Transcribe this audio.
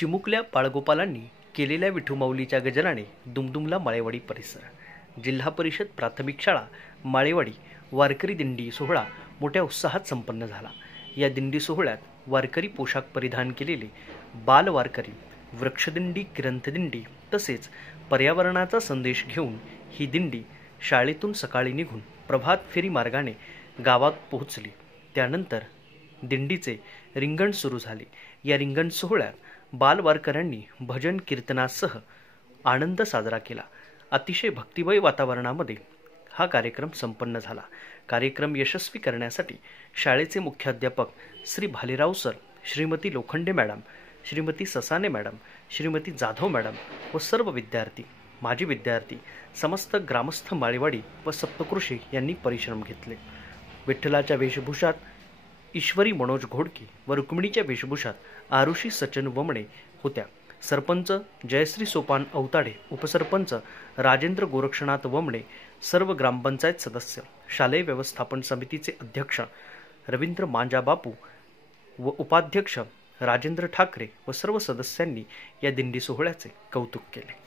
चिमुकल्या बाळगोपालांनी केलेल्या विठुमाऊलीच्या गजराने दुमदुमला माळेवाडी परिसर। जिल्हा परिषद प्राथमिक शाळा माळेवाडी वारकरी दिंडी सोहळा मोठ्या उत्साहात संपन्न झाला। या दिंडी सोहळ्यात वारकरी पोशाख परिधान केलेले बाल वारकरी, वृक्षदिंडी, ग्रंथदिंडी तसेच पर्यावरणाचा संदेश घेऊन ही दिंडी शाळेतून सकाळी निघून प्रभात फेरी मार्गाने गावात पोहोचली। त्यानंतर दिंडीचे रिंगण सुरू झाले। या रिंगण सोहळ्यात बाल वारकऱ्यांनी भजन कीर्तनासह आनंद साजरा केला। अतिशय भक्तिमय वातावरणामध्ये हा कार्यक्रम संपन्न झाला। कार्यक्रम यशस्वी करण्यासाठी शाळेचे मुख्याध्यापक Shri Bhalerao sir, Shrimati Lokhande madam, Shrimati Sasane madam, Shrimati Jadhav madam व सर्व विद्यार्थी, माजी विद्यार्थी, समस्त ग्रामस्थ माळेवाडी व सप्तकृषी यांनी परिश्रम घेतले। विठ्ठलाच्या वेशभूषात ईश्वरी मनोज घोडके व रुक्मिणीच्या वेशभूषात आरुषी सचन वमणे होत्या। सरपंच जयश्री सोपान अवताडे, उपसरपंच राजेंद्र गोरक्षनाथ वमणे, सर्व ग्रामपंचायत सदस्य, शालेय व्यवस्थापन समितीचे अध्यक्ष रवींद्र मांजा बापू व उपाध्यक्ष राजेंद्र ठाकरे व सर्व सदस्यांनी या दिंडी सोहळ्याचे कौतुक केले।